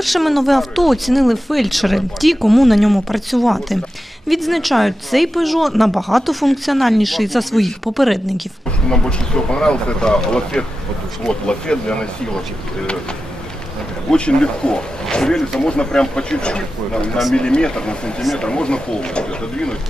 Першими нове авто оцінили фельдшери, ті, кому на ньому працювати. Відзначають, цей Peugeot набагато функціональніший за своїх попередників. Нам больше всего понравилось, это лафет, вот лафет для носилок. Э, Очень легко. Шевелится можно прям по чуть-чуть, на, на миллиметр, на сантиметр, можно полностью отодвинуть.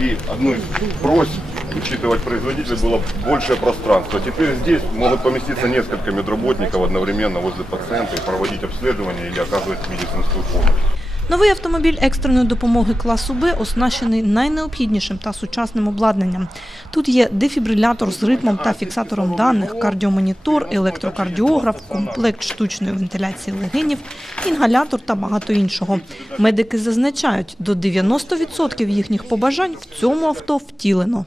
И одной просьб, учитывать производителя, было большее пространство. Теперь здесь могут поместиться несколько медработников одновременно возле пациента и проводить обследование или оказывать медицинскую помощь. Новий автомобіль екстреної допомоги класу Б оснащений найнеобхіднішим та сучасним обладнанням. Тут є дефібрилятор з ритмом та фіксатором даних, кардіомонітор, електрокардіограф, комплект штучної вентиляції легенів, інгалятор та багато іншого. Медики зазначають, до 90% їхніх побажань в цьому авто втілено.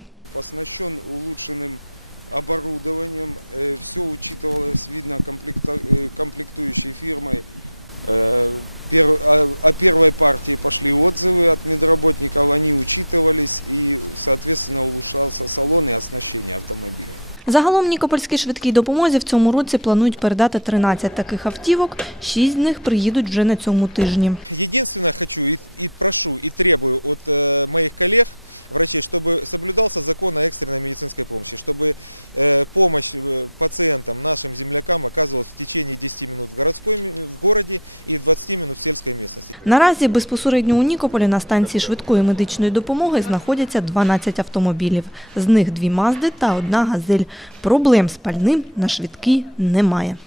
Загалом Нікопольській швидкій допомозі в цьому році планують передати 13 таких автівок, 6 з них приїдуть вже на цьому тижні. Наразі безпосередньо у Нікополі на станції швидкої медичної допомоги знаходяться 12 автомобілів. З них дві «Мазди» та одна «Газель». Проблем з пальним на швидкій немає.